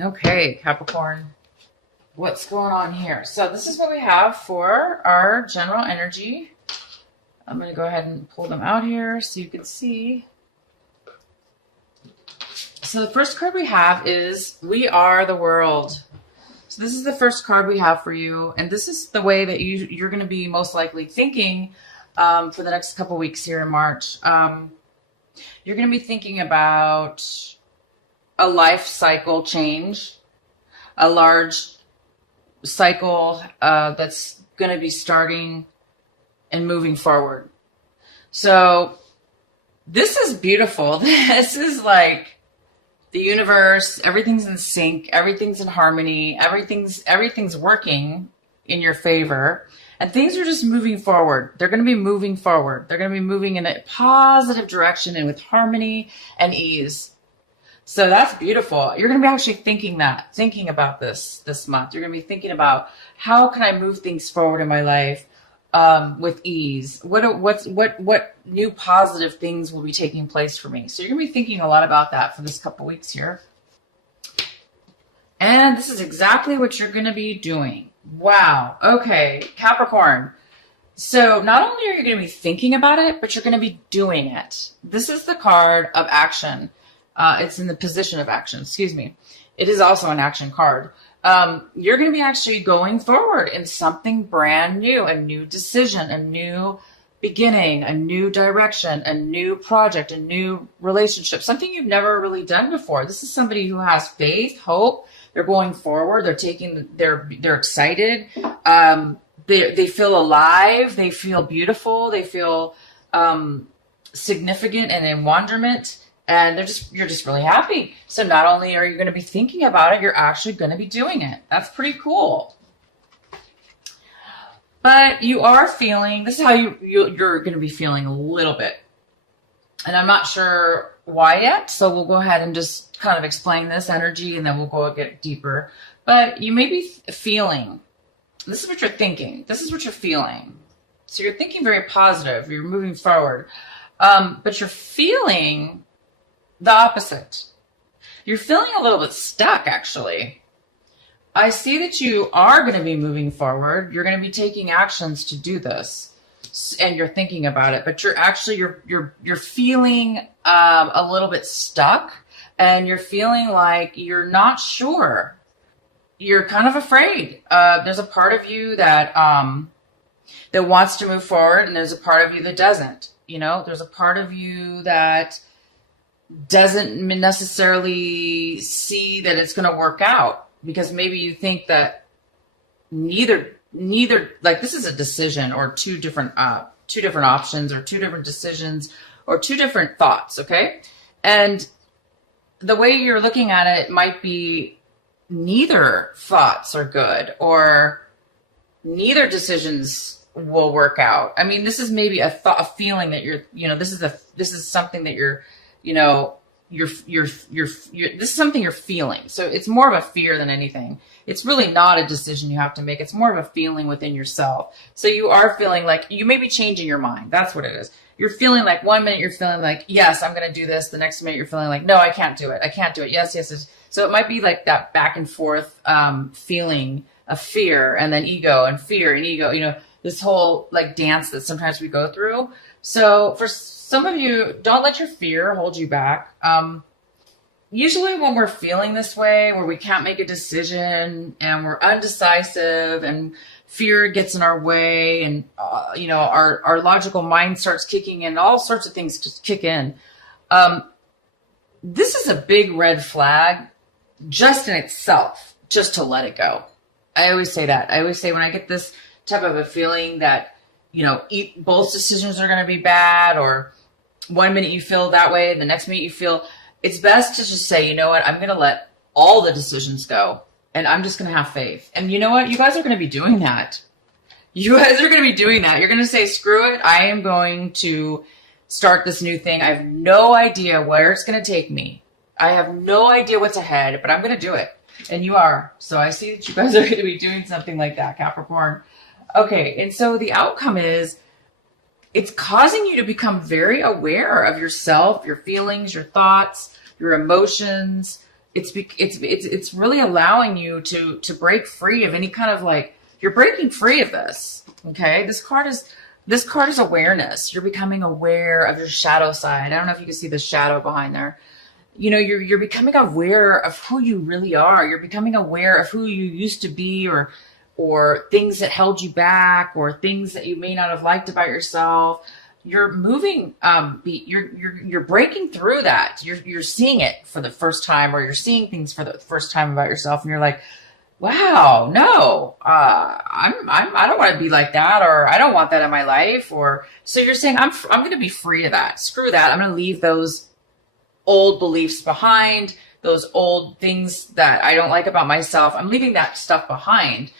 Okay, Capricorn, what's going on here? So this is what we have for our general energy. I'm going to go ahead and pull them out here so you can see. So the first card we have is We Are the World. So this is the first card we have for you. And this is the way that you're going to be most likely thinking for the next couple weeks here in March. You're going to be thinking about a life cycle change, a large cycle that's going to be starting and moving forward. So this is beautiful. This is like the universe, everything's in sync, everything's in harmony, everything's working in your favor, and things are just moving forward. They're going to be moving forward. They're going to be moving in a positive direction and with harmony and ease. So that's beautiful. You're going to be actually thinking about this month. You're going to be thinking about, how can I move things forward in my life with ease? What new positive things will be taking place for me? So you're going to be thinking a lot about that for this couple weeks here. And this is exactly what you're going to be doing. Wow. Okay, Capricorn. So not only are you going to be thinking about it, but you're going to be doing it. This is the card of action. It's in the position of action, excuse me. It is also an action card. You're going to be actually going forward in something brand new, a new decision, a new beginning, a new direction, a new project, a new relationship, something you've never really done before. This is somebody who has faith, hope. They're going forward. They're excited. They feel alive. They feel beautiful. They feel significant and in wonderment. And you're just really happy. So not only are you going to be thinking about it, you're actually going to be doing it. That's pretty cool. But you are feeling, this is how you're going to be feeling a little bit. And I'm not sure why yet. So we'll go ahead and just kind of explain this energy, and then we'll go get deeper. But you may be feeling, this is what you're thinking. This is what you're feeling. So you're thinking very positive. You're moving forward. But you're feeling the opposite. You're feeling a little bit stuck, actually. I see that you are going to be moving forward. You're going to be taking actions to do this, and you're thinking about it. But you're feeling a little bit stuck, and you're feeling like you're not sure. You're kind of afraid. There's a part of you that wants to move forward, and there's a part of you that doesn't. You know, there's a part of you that doesn't necessarily see that it's going to work out, because maybe you think that neither, like, this is a decision, or two different options, or two different decisions, or two different thoughts. Okay. And the way you're looking at it might be neither thoughts are good, or neither decisions will work out. I mean, this is maybe a feeling that this is something that this is something you're feeling. So it's more of a fear than anything. It's really not a decision you have to make. It's more of a feeling within yourself. So you are feeling like you may be changing your mind. That's what it is. You're feeling like, one minute you're feeling like, yes, I'm going to do this. The next minute you're feeling like, no, I can't do it. I can't do it. Yes, yes, yes. So it might be like that back and forth feeling of fear, and then ego, and fear and ego, this whole like dance that sometimes we go through. So for some of you, don't let your fear hold you back. Usually when we're feeling this way, where we can't make a decision and we're undecisive and fear gets in our way, and our logical mind starts kicking in, all sorts of things just kick in. This is a big red flag just in itself, just to let it go. I always say that. I always say, when I get this type of a feeling that, both decisions are going to be bad, or one minute you feel that way, the next minute you feel, it's best to just say, you know what, I'm going to let all the decisions go, and I'm just going to have faith. And you know what? You guys are going to be doing that. You guys are going to be doing that. You're going to say, screw it. I am going to start this new thing. I have no idea where it's going to take me. I have no idea what's ahead, but I'm going to do it. And you are. So I see that you guys are going to be doing something like that, Capricorn. Okay. And so the outcome is, it's causing you to become very aware of yourself, your feelings, your thoughts, your emotions, it's really allowing you to break free of any kind of like, you're breaking free of this. Okay. This card is awareness. You're becoming aware of your shadow side. I don't know if you can see the shadow behind there. You know, you're becoming aware of who you really are. You're becoming aware of who you used to be, or things that held you back, or things that you may not have liked about yourself. You're moving, you're breaking through that. You're seeing it for the first time, or you're seeing things for the first time about yourself, and you're like, wow, no, I don't want to be like that, or I don't want that in my life. Or so you're saying, I'm going to be free of that. Screw that. I'm going to leave those old beliefs behind, those old things that I don't like about myself. I'm leaving that stuff behind.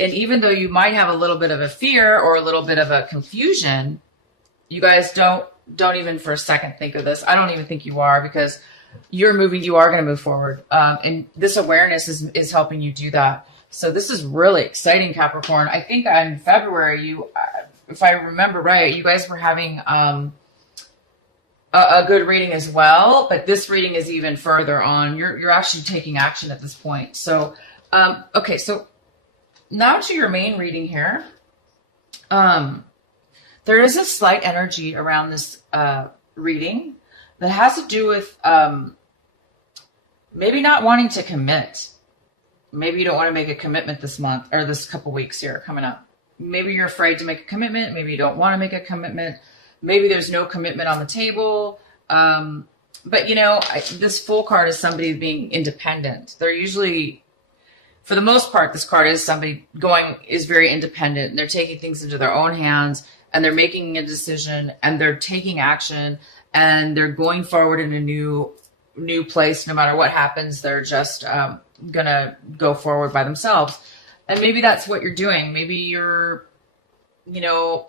And even though you might have a little bit of a fear or a little bit of a confusion, you guys don't even for a second think of this. I don't even think you are, because you're moving, you are going to move forward. And this awareness is helping you do that. So this is really exciting, Capricorn. I think in February, if I remember right, you guys were having a good reading as well, but this reading is even further on. You're actually taking action at this point. So, okay. So now to your main reading here. There is a slight energy around this, reading that has to do with, maybe not wanting to commit. Maybe you don't want to make a commitment this month or this couple weeks here coming up. Maybe you're afraid to make a commitment. Maybe you don't want to make a commitment. Maybe there's no commitment on the table. But you know, this Fool card is somebody being independent. They're usually, for the most part, this card is somebody is very independent. They're taking things into their own hands, and they're making a decision, and they're taking action, and they're going forward in a new place. No matter what happens, they're just gonna go forward by themselves. And maybe that's what you're doing. Maybe you're, you know,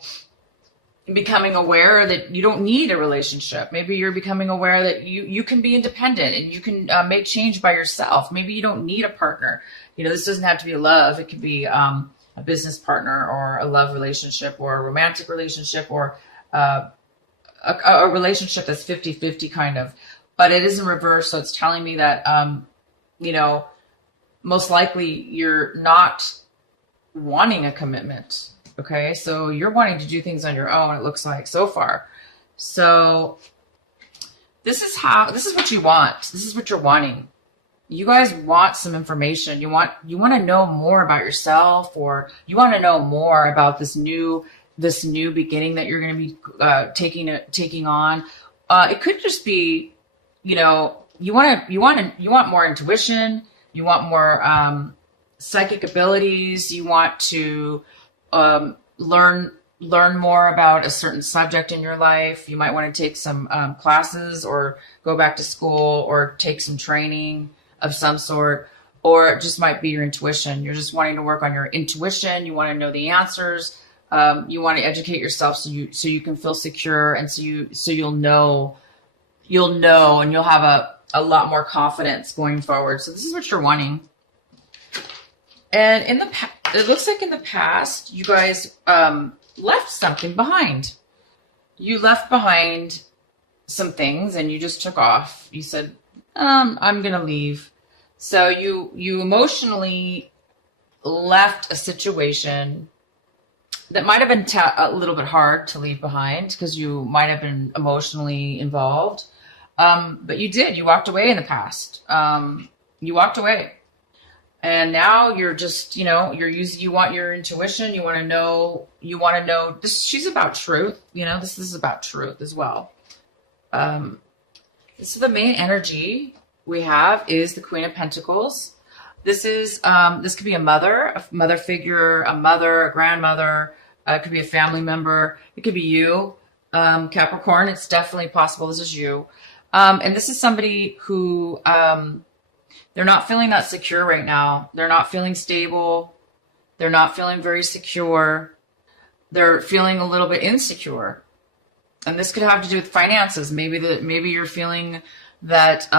becoming aware that you don't need a relationship. Maybe you're becoming aware that you can be independent and you can make change by yourself. Maybe you don't need a partner. You know, this doesn't have to be love. It could be a business partner, or a love relationship, or a romantic relationship, or a relationship that's 50-50 kind of. But it is in reverse. So it's telling me that, you know, most likely you're not wanting a commitment. Okay, so you're wanting to do things on your own, it looks like so far. So this is what you want. This is what you're wanting. You guys want some information. You want to know more about yourself, or you want to know more about this new beginning that you're going to be taking on. It could just be, you know, you want more intuition. You want more psychic abilities. You want to learn more about a certain subject in your life. You might want to take some classes, or go back to school, or take some training of some sort, or it just might be your intuition. You're just wanting to work on your intuition. You want to know the answers. You want to educate yourself so you can feel secure, and so you'll know, and you'll have a lot more confidence going forward. So this is what you're wanting. And it looks like in the past, you guys left something behind. You left behind some things, and you just took off. You said, I'm going to leave. So you emotionally left a situation that might have been a little bit hard to leave behind, because you might have been emotionally involved. But you did. You walked away in the past. You walked away. And now you're just, you know, you want your intuition. You want to know this. She's about truth. You know, this is about truth as well. So the main energy we have is the Queen of Pentacles. This could be a mother figure, a mother, a grandmother. It could be a family member. It could be you, Capricorn. It's definitely possible this is you. And this is somebody who, they're not feeling that secure right now. They're not feeling stable. They're not feeling very secure. They're feeling a little bit insecure. And this could have to do with finances. Maybe you're feeling that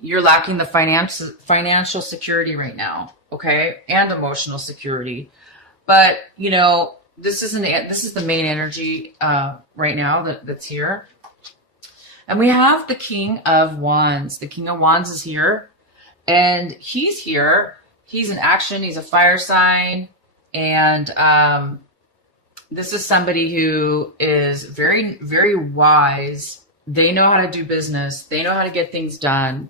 you're lacking the financial security right now, okay, and emotional security. But you know, this is the main energy right now that's here. And we have the King of Wands. The King of Wands is here, and he's here. He's in action. He's a fire sign. And this is somebody who is very, very wise. They know how to do business. They know how to get things done.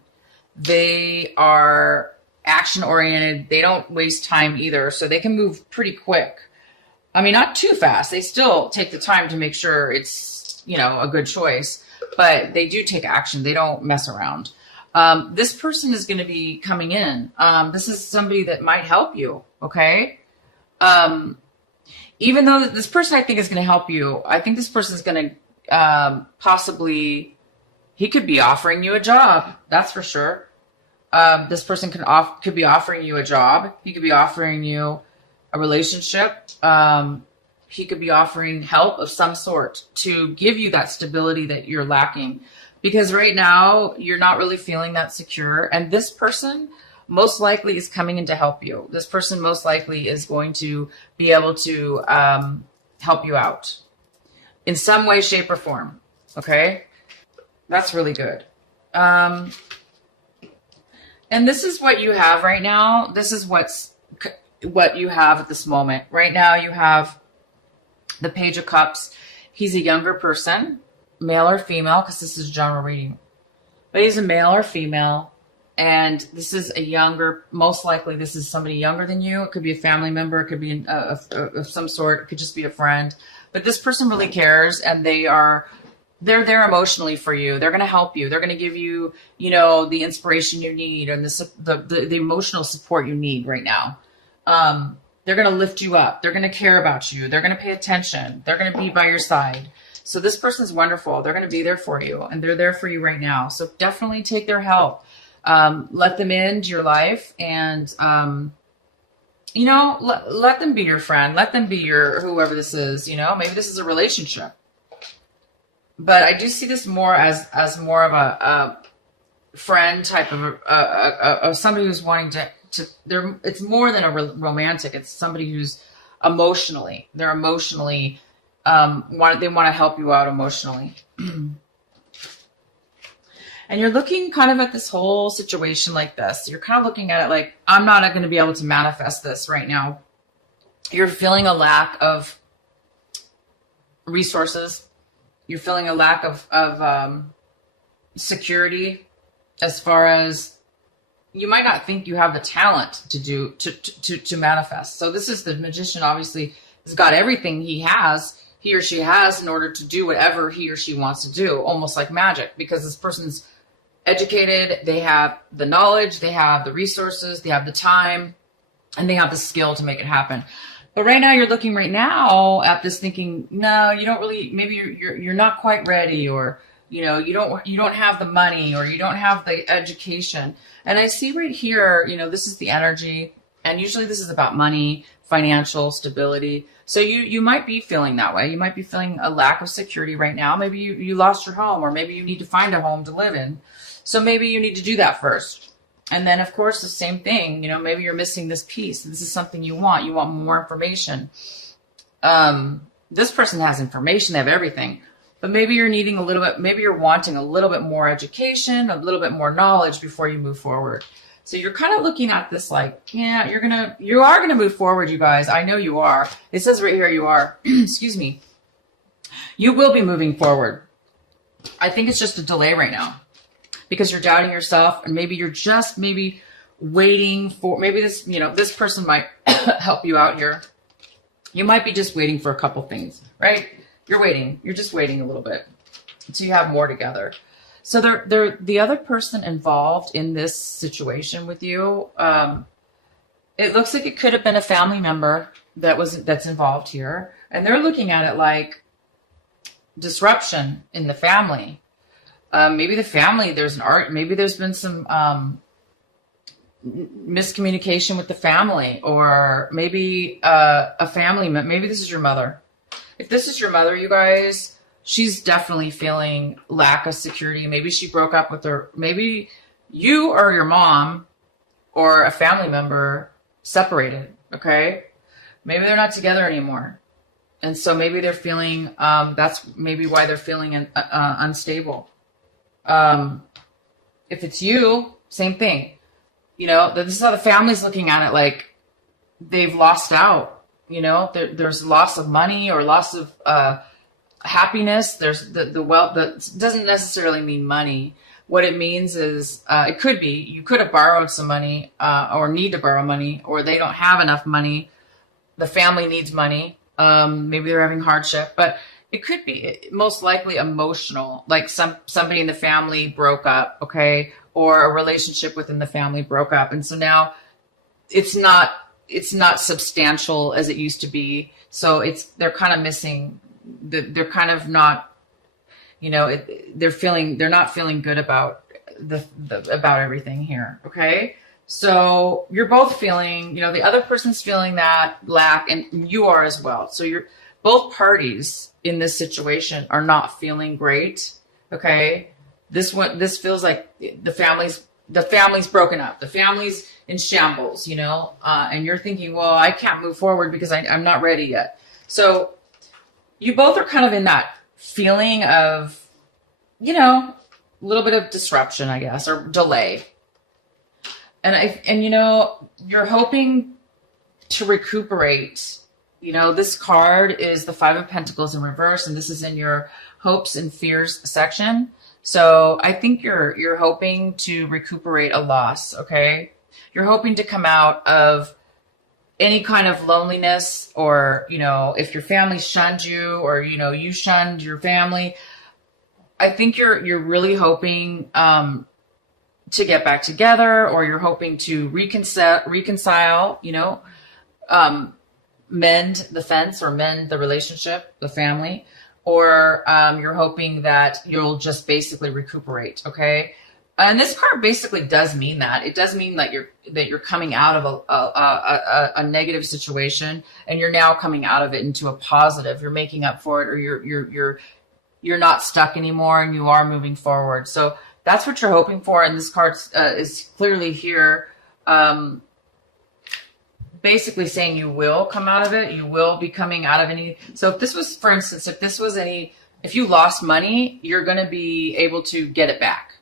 They are action oriented. They don't waste time either. So they can move pretty quick. I mean, not too fast. They still take the time to make sure it's, you know, a good choice, but they do take action. They don't mess around. This person is going to be coming in. This is somebody that might help you. Okay. Even though this person I think is going to help you, I think this person is going to possibly, he could be offering you a job. That's for sure. This person could be offering you a job. He could be offering you a relationship. He could be offering help of some sort to give you that stability that you're lacking. Because right now you're not really feeling that secure. And this person most likely is coming in to help you. This person most likely is going to be able to help you out in some way, shape, or form. Okay? That's really good. And this is what you have right now. This is what you have at this moment. Right now you have the Page of Cups. He's a younger person, male or female, because this is general reading. But he's a male or female, and this is a younger, most likely this is somebody younger than you. It could be a family member. It could be of some sort. It could just be a friend. But this person really cares, and they're there emotionally for you. They're going to help you. They're going to give you, you know, the inspiration you need and the emotional support you need right now. They're going to lift you up. They're going to care about you. They're going to pay attention. They're going to be by your side. So this person's wonderful. They're going to be there for you, and they're there for you right now. So definitely take their help. Let them into your life, and, you know, let them be your friend. Let them be your, whoever this is, you know, maybe this is a relationship. But I do see this more as more of a friend type of somebody who's wanting to it's more than a romantic. It's somebody who's emotionally, they want to help you out emotionally. And you're looking kind of at this whole situation like this. You're kind of looking at it like, I'm not going to be able to manifest this right now. You're feeling a lack of resources. You're feeling a lack of security, as far as you might not think you have the talent to manifest. So this is the Magician, obviously has got everything he or she has in order to do whatever he or she wants to do, almost like magic, because this person's educated, they have the knowledge, they have the resources, they have the time, and they have the skill to make it happen. But right now you're looking right now at this thinking, no, you don't really, maybe you're not quite ready, or, you know, you don't have the money, or you don't have the education. And I see right here, you know, this is the energy, and usually this is about money, financial stability. So you might be feeling that way. You might be feeling a lack of security right now. Maybe you lost your home, or maybe you need to find a home to live in. So maybe you need to do that first. And then, of course, the same thing, you know, maybe you're missing this piece. This is something you want. You want more information. This person has information. They have everything. But maybe you're needing a little bit, maybe you're wanting a little bit more education, a little bit more knowledge before you move forward. So you're kind of looking at this like, yeah, you are going to move forward, you guys. I know you are. It says right here you are. Excuse me. You will be moving forward. I think it's just a delay right now, because you're doubting yourself, and maybe you're just waiting for, maybe this, you know, this person might help you out here. You might be just waiting for a couple things, right? You're waiting. You're just waiting a little bit until you have more together. So the other person involved in this situation with you, it looks like it could have been a family member that's involved here, and they're looking at it like disruption in the family. Maybe the family, maybe there's been some miscommunication with the family, or maybe a family, maybe this is your mother. If this is your mother, you guys, she's definitely feeling lack of security. Maybe she broke up with her. Maybe you or your mom or a family member separated, okay? Maybe they're not together anymore. And so maybe they're feeling, that's maybe why they're feeling unstable. If it's you, same thing. You know, this is how the family's looking at it. Like they've lost out. You know, there's loss of money or loss of happiness. There's the wealth that doesn't necessarily mean money. What it means is it could be you could have borrowed some money or need to borrow money, or they don't have enough money. The family needs money. Maybe they're having hardship, but it could be most likely emotional, like somebody in the family broke up, okay, or a relationship within the family broke up, and so now it's not substantial as it used to be. So they're kind of missing. They're kind of not, you know, they're not feeling good about about everything here, okay. So you're both feeling, you know, the other person's feeling that lack, and you are as well. So both parties in this situation are not feeling great. Okay. This feels like the family's broken up. The family's in shambles, you know, and you're thinking, well, I can't move forward because I'm not ready yet. So you both are kind of in that feeling of, you know, a little bit of disruption, I guess, or delay. And you know, you're hoping to recuperate. You know, this card is the Five of Pentacles in reverse, and this is in your hopes and fears section. So I think you're hoping to recuperate a loss, okay? You're hoping to come out of any kind of loneliness, or, you know, if your family shunned you, or, you know, you shunned your family. I think you're really hoping to get back together, or you're hoping to reconcile, you know, mend the fence or mend the relationship, the family, or you're hoping that you'll just basically recuperate. Okay. And this card basically does mean that. It does mean that you're coming out of a negative situation, and you're now coming out of it into a positive. You're making up for it, or you're not stuck anymore, and you are moving forward. So that's what you're hoping for. And this card is clearly here, basically saying you will come out of it. You will be coming out of any. So if this was, for instance, if you lost money, you're going to be able to get it back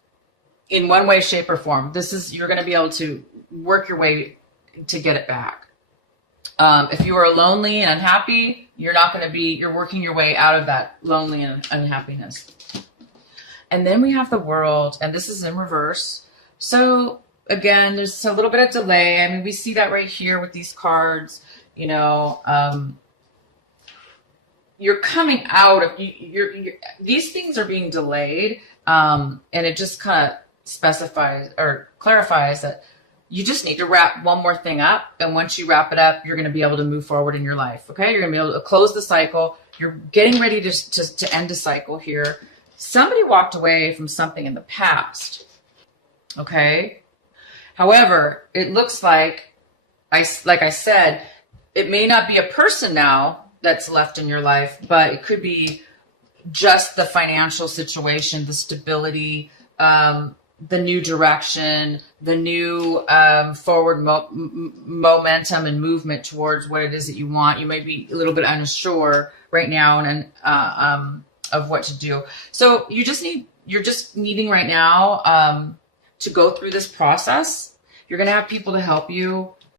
in one way, shape, or form. You're going to be able to work your way to get it back. If you are lonely and unhappy, you're working your way out of that lonely and unhappiness. And then we have the World, and this is in reverse. So again, there's a little bit of delay. I mean, we see that right here with these cards. You know, you're coming out of these things are being delayed, and it just kind of specifies or clarifies that you just need to wrap one more thing up, and once you wrap it up, you're going to be able to move forward in your life. Okay, you're going to be able to close the cycle. You're getting ready to end a cycle here. Somebody walked away from something in the past. Okay. However, it looks like I said, it may not be a person now that's left in your life, but it could be just the financial situation, the stability, the new direction, the new forward momentum and movement towards what it is that you want. You may be a little bit unsure right now and of what to do. So you're just needing right now to go through this process. You're going to have people to help you.